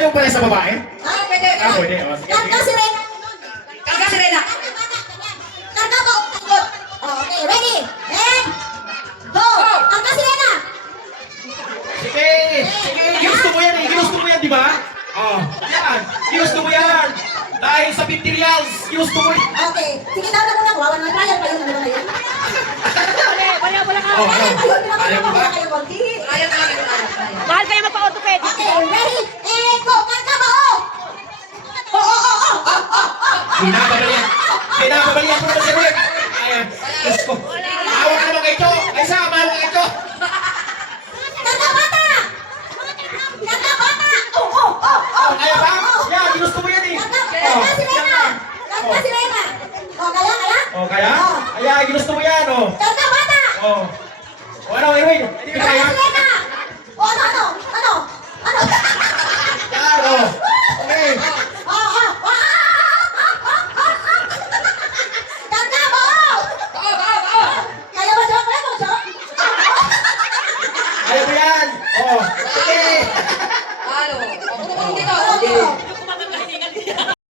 sayo pala sa babae? Ah, pwede. Ah, pwede. Oh, sige, Karga sige. sirena. Karga sirena. Karga mo. Takot. Oh, okay, ready? And go. Karga sirena. Sige! Sige! Ginusto mo yan eh! Ginusto mo yan, di ba? Oh, yan! Ginusto mo yan! Dahil sa 50 reals, ginusto mo yan! Okay. Sige, daw na muna. Kawawan na. Trial pa yun. Ano ba yan? Oh, ano? Ayun, Ayaw mo ba? kayo konti. Mahal kayo magpa-orthopedic. Okay, ready? And go. Karga mo. Oh. Pinababalian! Pinababalian ko naman si Rick! Ayan! Diyos ko! Maawa ka naman kay Cho! Ay, sa! Maawa kay Cho! Karga bata. Karga bata. Oh. Kaya ba? Yan! Ginusto mo yan eh! Karga sirena. Karga sirena. Oh, kaya? Oh, kaya? Kaya, ginusto mo yan, oh! Karga bata. Oh! O ano, Erwin? Hindi ka kaya? Karga sirena. Oh, ano? Yan, oh! Okay! Karga mo. Kaya ba, Jok? Kaya mo, Jok? Kaya mo yan! Oh! Sige! Dito.